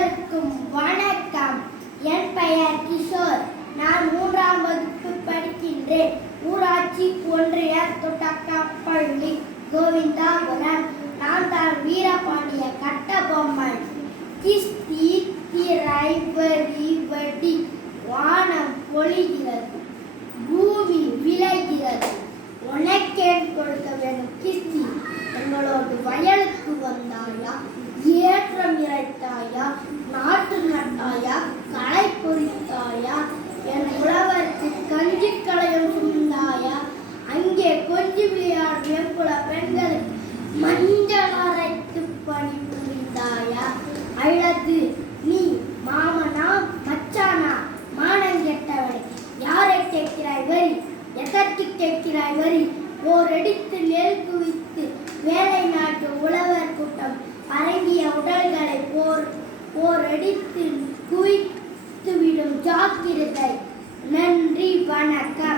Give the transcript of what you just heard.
அனைவருக்கும் வணக்கம். என் பெயர் கிஷோர். நான் 3ஆம் வகுப்பு படிக்கின்றேன். ஊராட்சி ஒன்றிய தொடக்கப்பள்ளி கோவிந்தாபுரம். நான் தான் வீரபாண்டிய கட்டபொம்மன். கிஸ்தி திரை வரி வடி வானம் பொழிகிறது, பூமி விளைகிறது. உனக்கேன் கொடுக்க வேண்டும் கிஸ்தி? எங்களோடு வயலுக்கு வந்தாயா? ஏற்றம் இறைத்தாயா? நாட்டு நட்டாயா? களை பொறித்தாயா? என் உழவருக்கு கஞ்சி களையம் சுமந்தாயா? அங்கே கொஞ்சி விளையாடும் எம்புல பெண்களுக்கு மஞ்சள் அரைத்து பணி புரிந்தாயா? அல்லது நீ மாமனா மச்சானா? மானம் கெட்டவனை யாரை கேட்கிறாய் வரி? எதற்கு கேட்கிறாய் வரி? ஓரடித்து நெல் குவித்து வேலை நாட்டு உழவர் கூட்டம் பரங்கிய உடல்களை போரடித்து குவித்துவிடும் ஜாக்கிரதை. நன்றி, வணக்கம்.